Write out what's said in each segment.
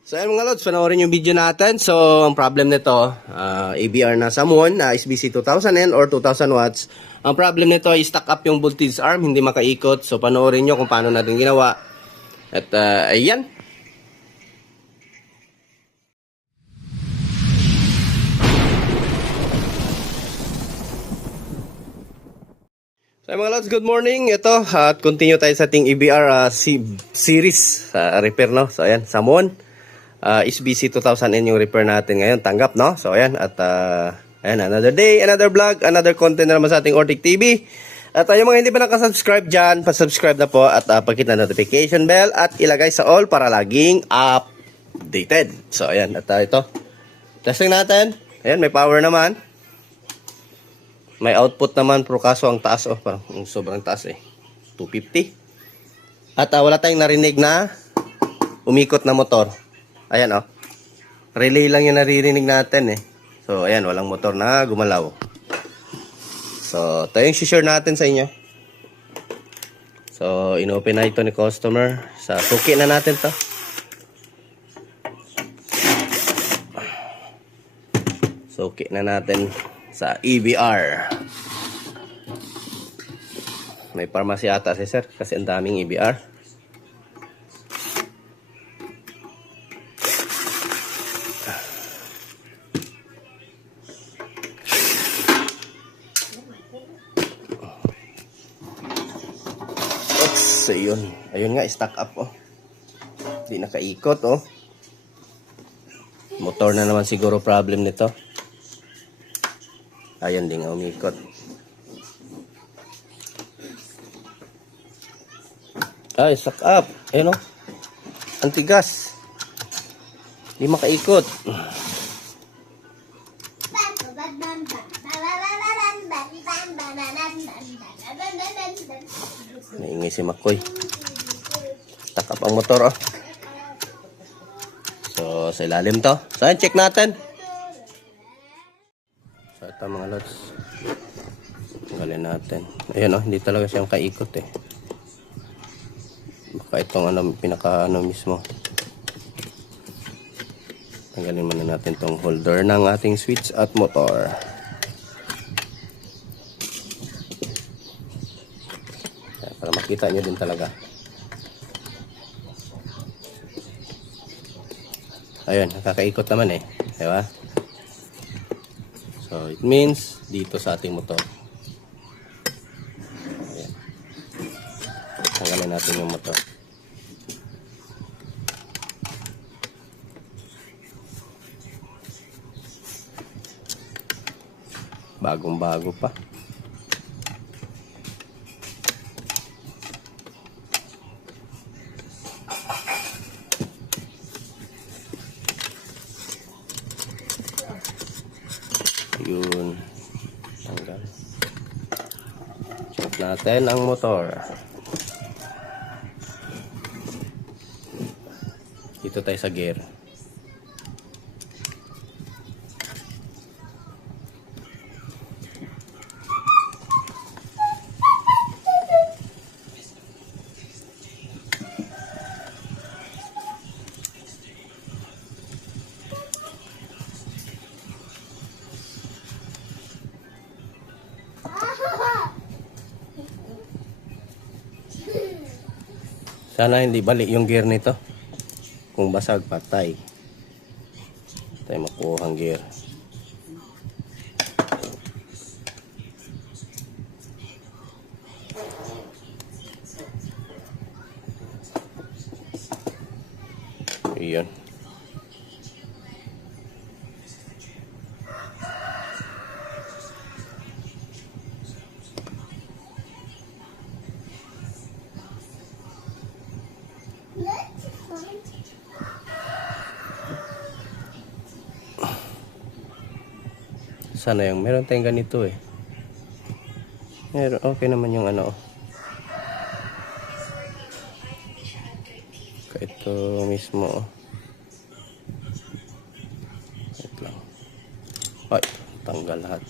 So ayun mga lods, panoorin yung video natin. So ang problem nito, ABR na Samwon na SBC 2000N or 2000 watts. Ang problem nito ay stuck up yung voltage arm, hindi makaikot. So panoorin nyo kung paano natin ginawa. At ayan. So mga lods, good morning. Ito, at continue tayo sa ating ABR series repair, no? So ayan, Samwon. SBC 2000N yung repair natin ngayon. Tanggap, no? So, ayan. At, ayan, another day, another vlog, another content na naman sa ating Ortic TV. At yung mga hindi pa nakasubscribe dyan, pasubscribe na po at pakita notification bell at ilagay sa all para laging updated. So, ayan. At ito. Testing natin. Ayan, may power naman. May output naman, pero kaso ang taas, oh, parang sobrang taas eh. 250. At wala tayong narinig na umikot na motor. Ayan, oh. Relay lang yung naririnig natin, eh. So, ayan, walang motor na gumalaw. So, ito yung share natin sa inyo. So, inopen na ito ni customer. Suki na natin to. Suki na natin sa EBR. May pharmacy ata si sir kasi ang daming EBR. So, yun. Ayun nga, stack up, oh. Hindi nakaikot, oh. Motor na naman siguro problem nito. Ayun, di nga umikot. Ay, stack up. Ayun, oh. Antigas. Hindi makaikot. Naingay si Makoy. Takap ang motor, oh. So, sa ilalim to. So, ayan, check natin. So, ito mga lods. Tanggalin natin. Ayan, oh, hindi talaga siyang kaikot, eh. Baka itong pinaka mismo. Tanggalin muna natin tong holder ng ating switch at motor. Para makita nyo din talaga. Ayun, nakakaikot naman eh. Diba? So, it means dito sa ating motor. Ayan. Tanggalin natin yung motor. Bagong-bago pa. Yun. Tanggal. Check natin ang motor. Dito tayo sa gear. Sana hindi balik yung gear nito. Kung basag, patay. Tayo makuha ang gear. Iyon. Sana yung meron tayong ganito eh. Meron, okay naman yung ano. Ito mismo. Wait lang. Ay, tanggal lahat.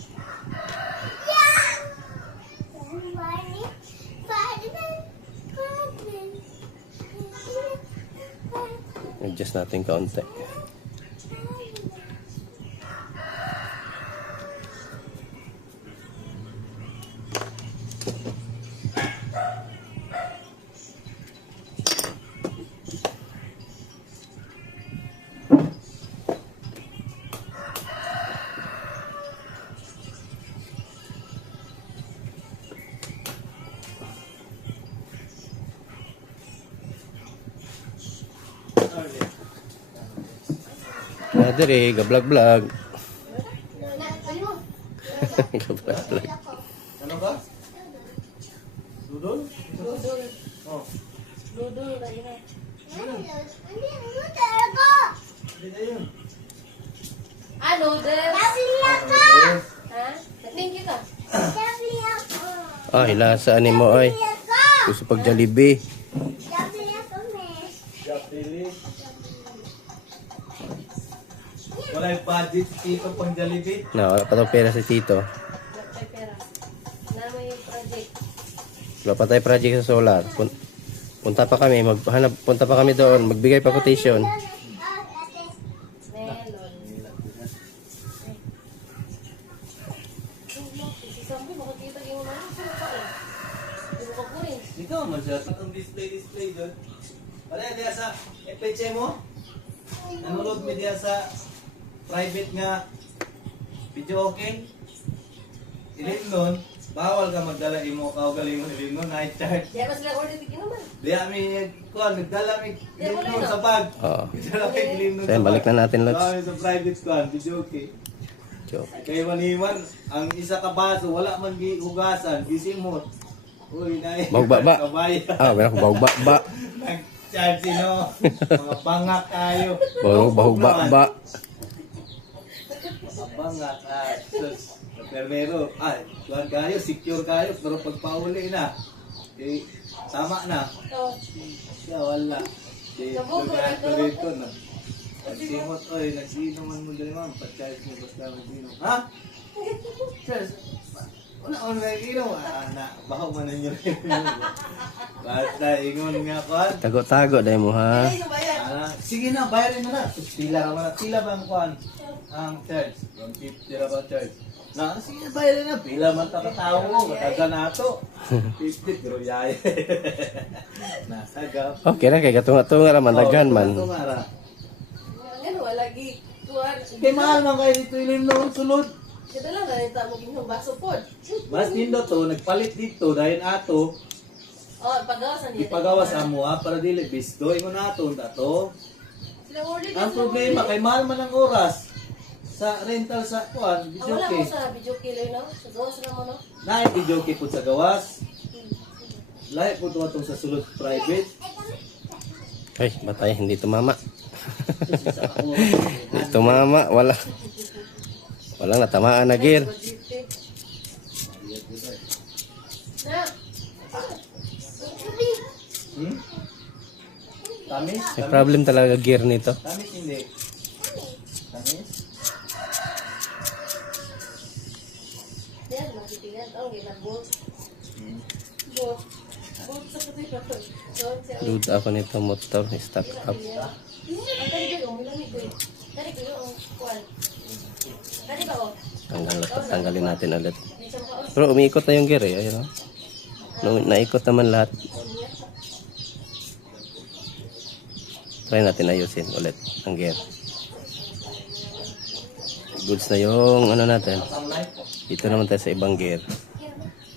adjust natin kaunti. Dere, gablag-blag. Gablag-blag. Ano ba? Dudol? Dudol. Oh. Dudol na yun. Hindi na yun. Ano, Des? Yes. Ha? Thank you ka. Ah, hilasaan ni mo ay. Gusto pag Jollibee. Kapili. Wala yung budget dito pang Jollibee. Na, wala pa daw pera si Tito. Nagtay pera. Na may project. Wala pa tayo project sa solar. Punta pa kami, punta pa kami doon, magbigay pa quotation. Melon. Si Sambo, makakita yung mga sino pa eh. Sino ka po rin? Ikaw man siya. Ang display doon. Wala diya sa FHM mo? Nanonood mo diya sa private nga video okay? Ilim nun, bawal ka magdala imo ka o galing mo ilim nun, night charge. Di ba sila order tikin naman? Diya mi kuan nagdala mi ilim nun sa bag. Oo. Nagdala mi ilim nun So, yan, balik na natin, Lods. Dala mi sa private kuan, video okay. Joke. Kay maniman, ang isa ka baso wala man gihugasan, gisimot. Uy, nay. Bagbaba. Kabaya. Ah, meron ko bahug-ba. Nag-charge sino. Mga bangak kayo. Bahug-ba. Mga bangak sus. Permero. Ay, tuwan kayo, secure kayo. Pero pagpauli na, eh, tama na. Oo. Siya, wala. Eh, Nabugo, lugato nabugo. rito na. Nagsimot, oy, nagsinom man mo dali ma'am. Pa-charge mo basta magsinom. Ha? Charles, wala ko na nag-inom. Na, bahaw man ninyo. Basta, ingon nga kuhan. Tago-tago dahil mo ha. Sige na, bayarin mo na. Pila naman na. Pila bang kuhan? Ang charge. 150 na ba charge? Na, sige na, bayarin na. Pila man takatawa mo. Mataga na ito. 50, pero yaya. Nasagaw. Okay na, kay katunga-tunga naman, daghan man. Tumara. Ano, lagi. Kuhan. Kay mahal man kayo dito ilim noon sulod. Ito lang, ganito mo ginong baso po. Mas nindo to, nagpalit dito dahil ato, Oh, pagawasan niya. ipagawas amo ha, para dili bisto, ingon nato, tato. Sila order Ang problema, kay mahal man ang oras sa rental sa kuan, Wala videoke. mo sa video killer, no? Sa gawas na mo, no? Naay videoke po sa gawas. Lahi po ito sa sulod private. Ay, batay, hindi tumama. Sa ako, Hindi tumama, wala. Walang natamaan na gear. Na, hmm? Tamis? May problem talaga gear nito. Tamis hindi. Tamis? yan, makitingan. Oh, ginag-bolt. Hmm. Bolt. Bolt sa kasi pa to. So, siya. Load ako nito motor, start up. Ang tari ko, milamig ko eh. Tari ko yung kuwan. Tari ka, oh. Tanggalin natin ulit. Di siya makaos. Pero umiikot na yung gear eh. Ayun, oh. Naikot naman lahat. Try natin ayusin ulit ang gear. Goods na yung ano natin. Dito naman tayo sa ibang gear.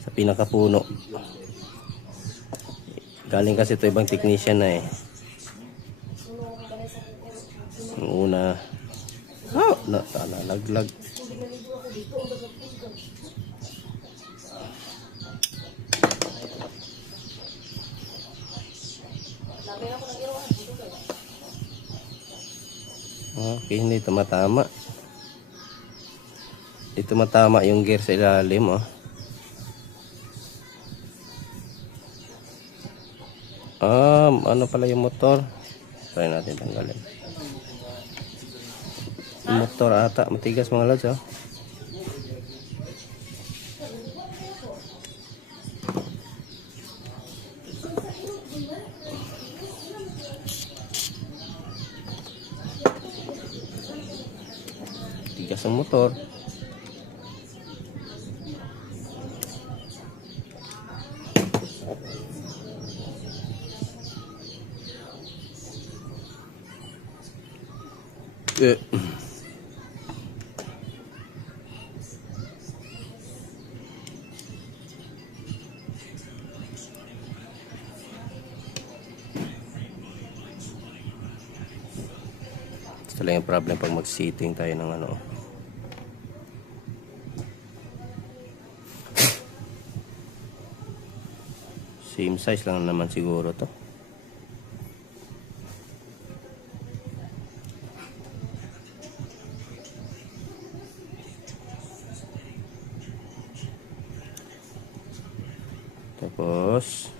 Sa pinakapuno. Galing kasi ito ibang technician na eh. Yung una. Oh, nalaglag. Okay, hindi tumatama. Hindi tumatama yung gear sa ilalim, oh. Ano pala yung motor? Try natin tanggalin. Yung motor ata, matigas mga lads, oh. tigas ang motor. Eh. Ito lang yung problem pag mag-seating tayo ng ano. Same size lang naman siguro to. Tapos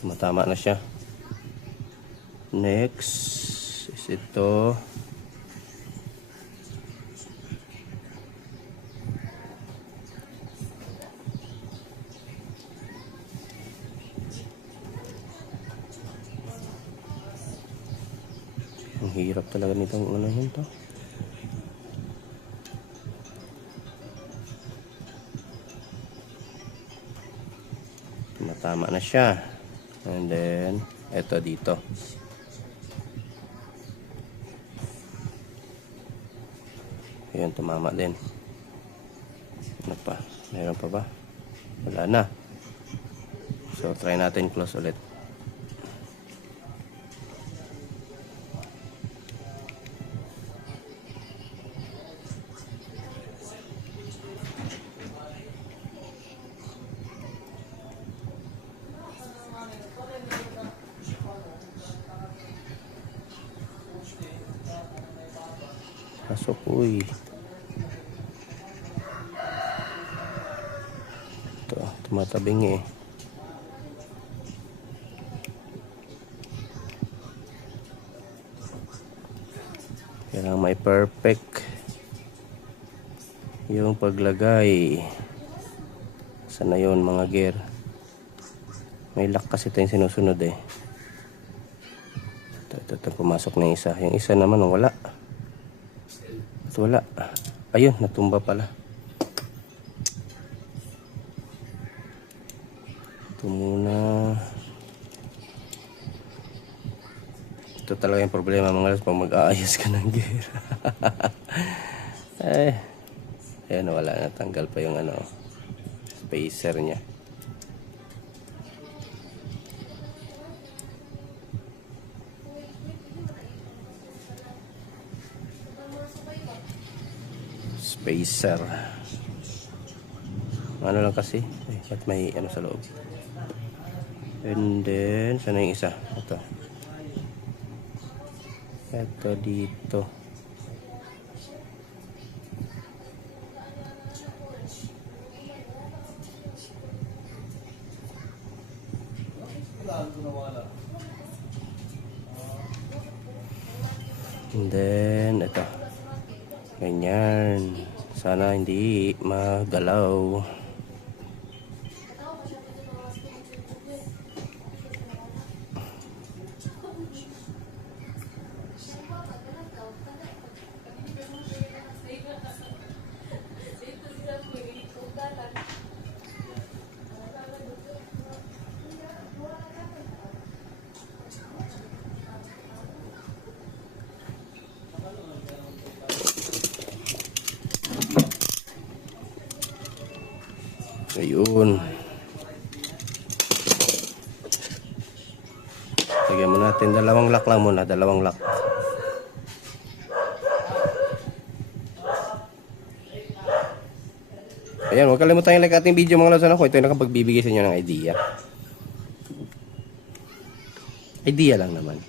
tumatama na siya. Next is ito. Ang hirap talaga nitong ano yun to. Tumatama na siya. And then ito dito. Ayan, tumama din. Ano pa? Meron pa ba? Wala na. So, try natin close ulit. Pasok, uy. Ito, tumatabing eh. Kailangan may perfect yung paglagay. Sana yun mga gear. May lock kasi tayong sinusunod eh. Ito, pumasok na yung isa. Yung isa naman wala. Ito wala. Ayun, natumba pala. Ito muna. Ito talaga yung problema mga lads pag mag-aayos ka ng gear. Ayan, wala. Natanggal pa yung ano, spacer niya. Spacer. Ano lang kasi? Ba't may ano sa loob? And then, sana yung isa? Ito. Ito dito. And then, ito. Ganyan. Sana hindi magalaw. Ayun. Lagyan mo natin dalawang lock lang muna, dalawang lock. Ayan, huwag kalimutan i-like ating video mga lasan ako. Ito yung nakapagbibigay sa inyo ng idea. Idea lang naman.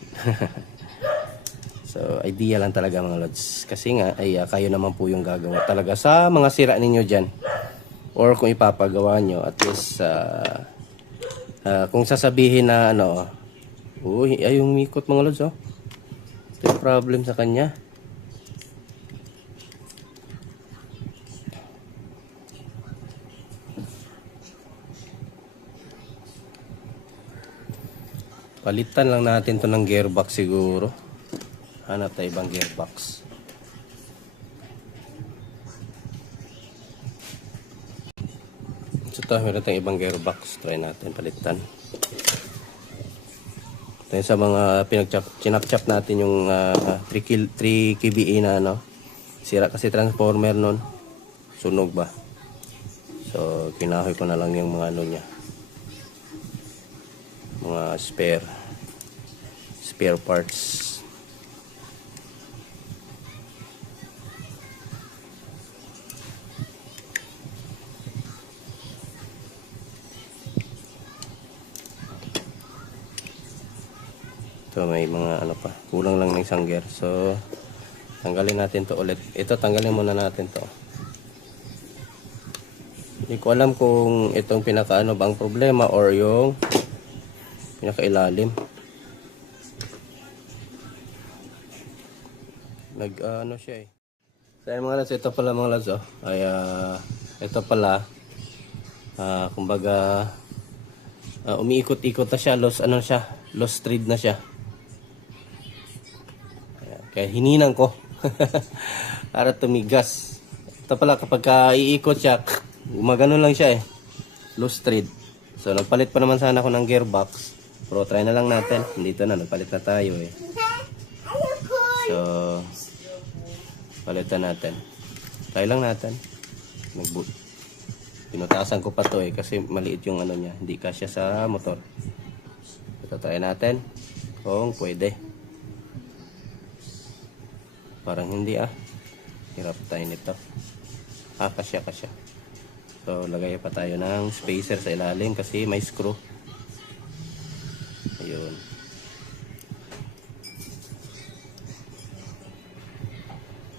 So, idea lang talaga mga lods. Kasi nga, ay kayo naman po yung gagawa talaga sa mga sira ninyo dyan. Or kung ipapagawa nyo, at least kung sasabihin na ano, uy, ay yung mikot mga lods, oh. Ito yung problem sa kanya. Palitan lang natin to ng gearbox siguro. Hanap tayo ibang gearbox. ito, meron tayong ibang gearbox. Try natin palitan. Ito yung sa mga chinap-chap natin yung 3 kVA na ano. Sira kasi transformer nun. Sunog ba? So, kinahoy ko na lang yung mga ano niya. Mga spare parts. So may mga ano pa, kulang lang ng isang gear. So tanggalin natin to ulit. Ito tanggalin muna natin to. Hindi ko alam kung itong pinakaano bang problema or yung pinakailalim. Ano siya eh. So mga lads, ito pala mga lads oh. Ay ito pala kumbaga umiikot-ikot na siya, lost thread na siya. Kaya hininang ko para tumigas. Ito pala kapag iikot siya, gumagano lang siya eh. Loose thread. So nagpalit pa naman sana ako ng gearbox. Pero try na lang natin. Dito na, nagpalit na tayo eh. So palitan natin. Try lang natin. Pinutasan ko pa to eh kasi maliit yung ano niya. Hindi kasya sa motor. Ito try natin kung pwede. Parang hindi hirap tayo nito. Kasya. So lagay pa tayo ng spacer sa ilalim kasi may screw. Ayun.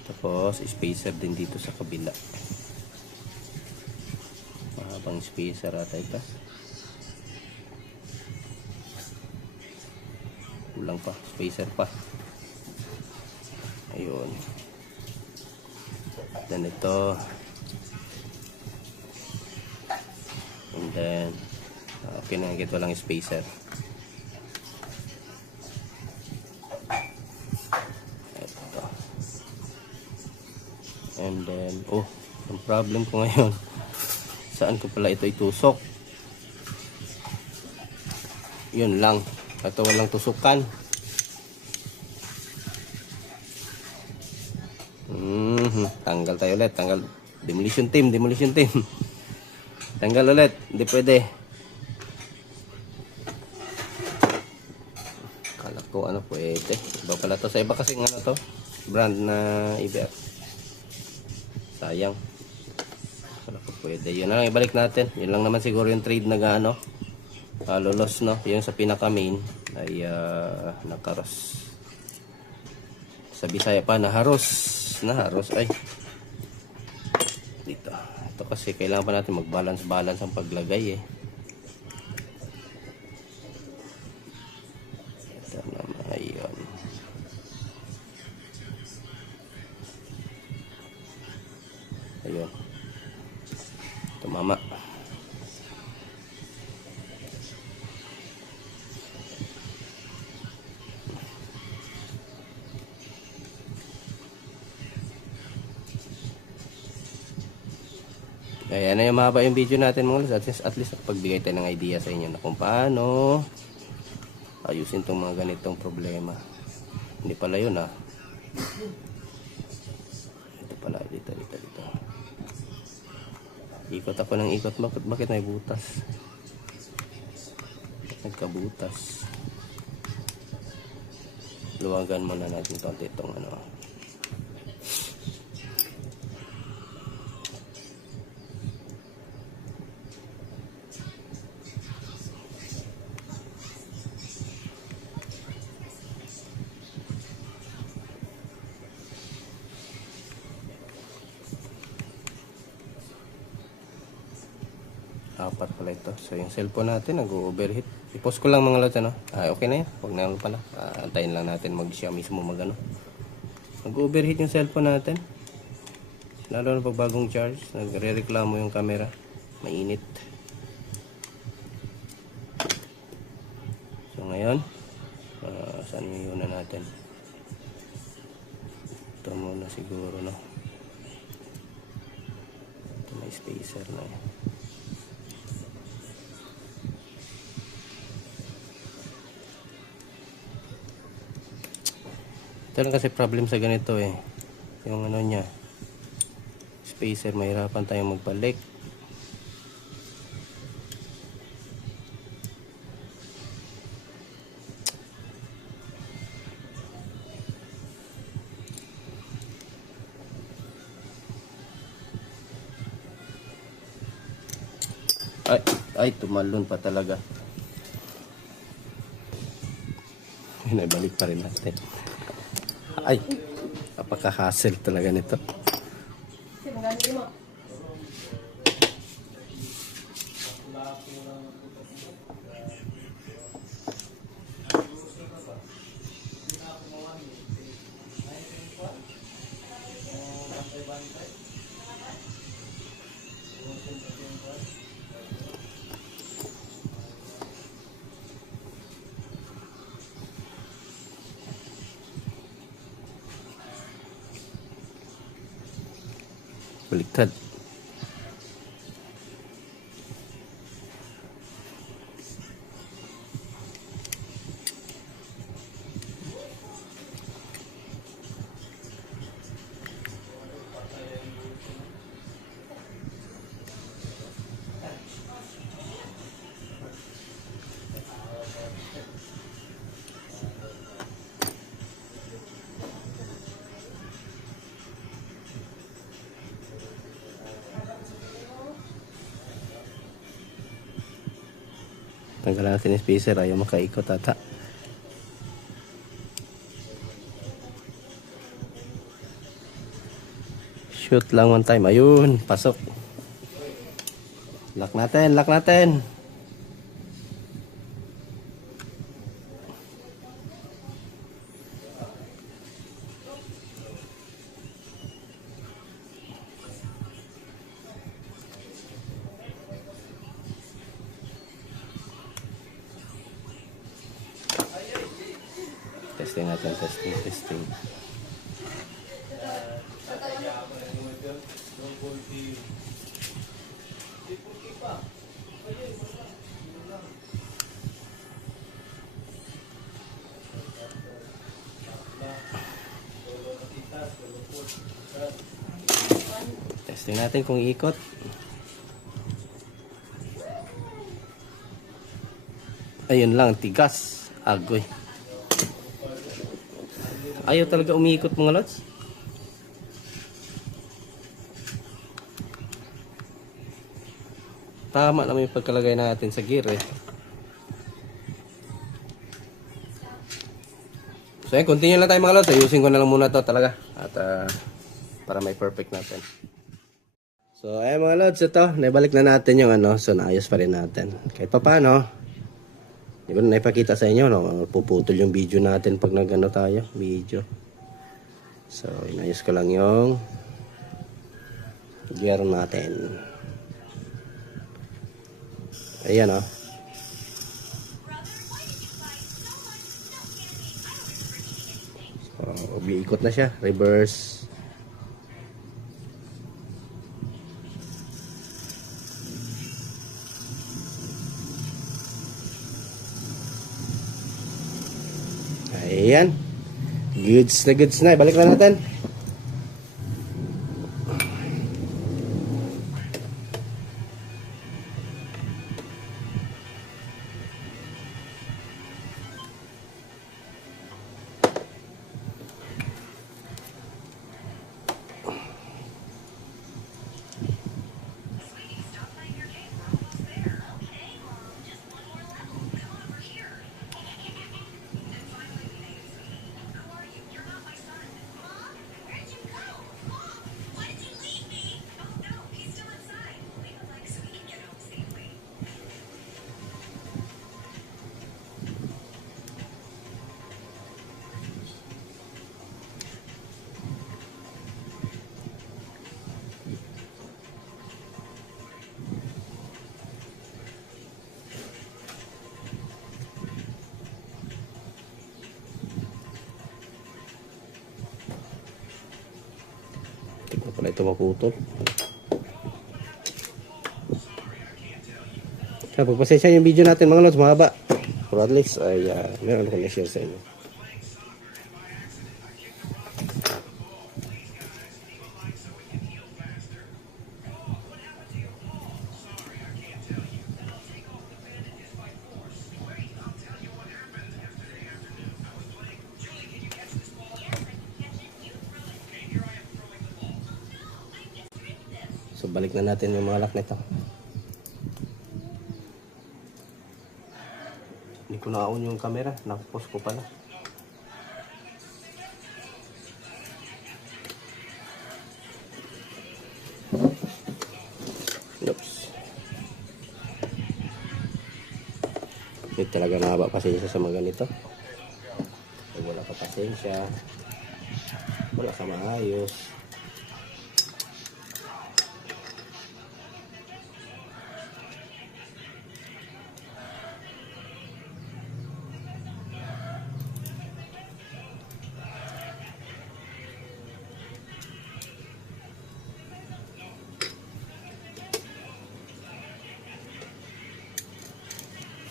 Tapos spacer din dito sa kabila. Mahabang spacer ata ito. Kulang pa, spacer pa. Ayun. Then ito. And then pinagit walang spacer. Ito. And then ang problem ko ngayon, saan ko pala ito itusok? Yun lang. Ito walang tusukan. Tanggal tayo ulit. Tanggal. Demolition team. Tanggal ulit. Hindi pwede. Kala ko pwede. Iba pala to. Sa iba kasi to. Brand na IBR. Sayang. Kala ko pwede. Yun na lang. Ibalik natin. Yun lang naman siguro yung trade na lolos no. Yung sa pinaka main ay nakaros. Sa Bisaya pa naharos ay dito. Ito kasi kailangan pa natin mag-balance ang paglagay eh. Ito naman ayun. Ayun. Tumama. Kaya na yung mahaba yung video natin mga guys. At least pagbigay tayo ng idea sa inyo na kung paano ayusin tong mga ganitong problema. Hindi pala yun Ito pala dito. Ikot ako ng ikot. Bakit may butas? Nagkabutas. Luwagan muna natin konti itong apat pala ito. So yung cellphone natin nag-overheat. I-post ko lang mga lads okay na yan. Huwag na pala. Antayin lang natin siya mismo nag-overheat yung cellphone natin. Lalo na pag bagong charge, nagre-reklamo yung camera. Mainit. So ngayon, saan yung yun natin? Ito muna siguro Ito may spacer na Ito lang kasi problem sa ganito eh. Yung ano niya, spacer, mahirapan tayong magbalik. Ay, tumalon pa talaga. Naibalik pa rin natin. Ay, napaka-hassle talaga nito. Kasi maganda mo. Baliktad. Tanggalan natin yung spacer, ayaw makaikot ata. Shoot lang one time. Ayun, pasok. Lock natin, lock natin. Testing natin, testing. Testing natin kung ikot. Ayun lang, tigas. Agoy. Ayaw talaga umiikot mga lods. Tama naman yung pagkalagay natin sa gear eh. So yan, continue lang tayo mga lods. Ayusin ko na lang muna to talaga. At para may perfect natin. So ayan mga lods, ito. Naibalik na natin yung ano. So naayos pa rin natin. Kahit pa paano. Di ba naipakita sa inyo, no? Puputol yung video natin pag nag-ano tayo, video. So, inayos ko lang yung gear natin. Ayan, oh. So, umiikot na siya. Reverse. Ayan. Goods na. Balik na natin. Tignan pala ito maputol. Kaya pagpasensya yung video natin mga lods, mahaba. For at least ay meron ko na share sa inyo. balik na natin yung mga lock nito. Hindi ko na-on yung camera. Nakapost ko pala. Oops. Hindi talaga nahaba pasensya sa mga ganito. Pag wala ka pasensya, wala ka maayos.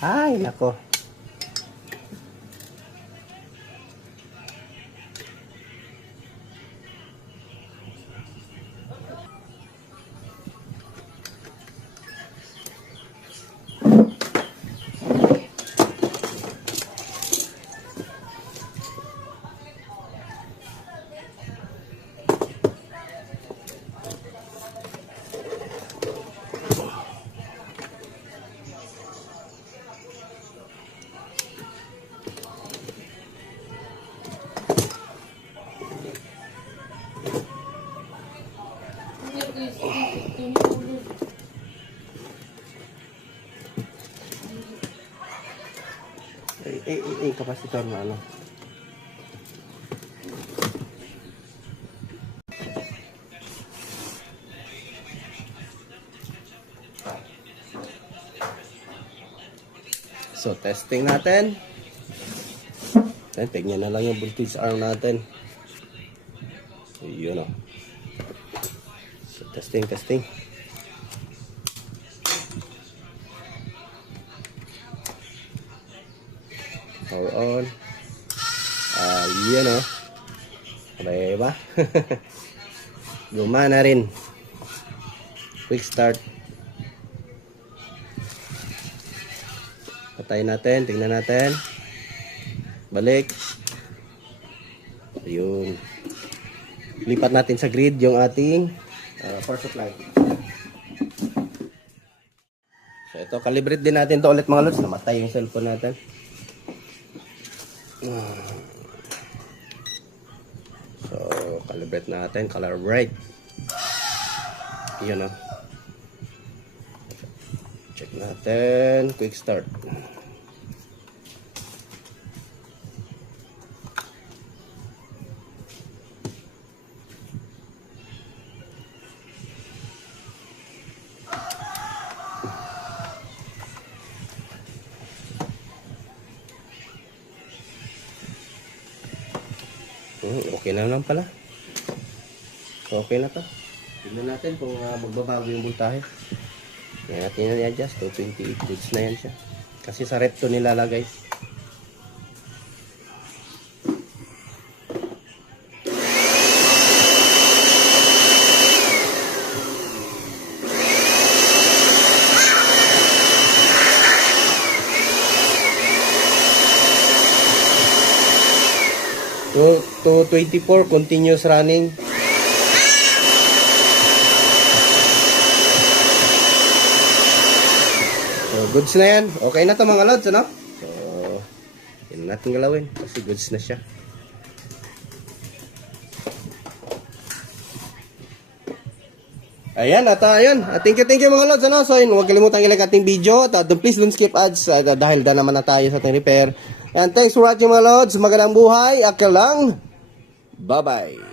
Ay, nako. Kapasitor na ano. So, testing natin. Tignan na lang yung voltage arm natin. Yun o. So, testing. Power on. Yun o. Diba? Gumana rin. Quick start. Patayin natin. Tingnan natin. Balik. Ayun. Lipat natin sa grid yung ating power supply. So ito, calibrate din natin to ulit mga lods. Namatay yung cellphone natin. So, calibrate natin. Color bright. Yun o. Check natin. Quick start. Okay na lang pala. So, okay na to. Tignan natin kung magbabago yung voltahe. Ngayon natin yan i-adjust. 228 volts na yan siya. Kasi sa rep to nilalagay. To 24 continuous running. So goods na yan. Okay na to mga lods, ano? So yun natin galawin kasi goods na siya. Ayan, thank you mga lods, ano? So yun, huwag kalimutan i-like ating video at please don't skip ads dahil da naman na tayo sa ating repair. And thanks for watching mga lods. Magandang buhay. Akil lang. Bye-bye.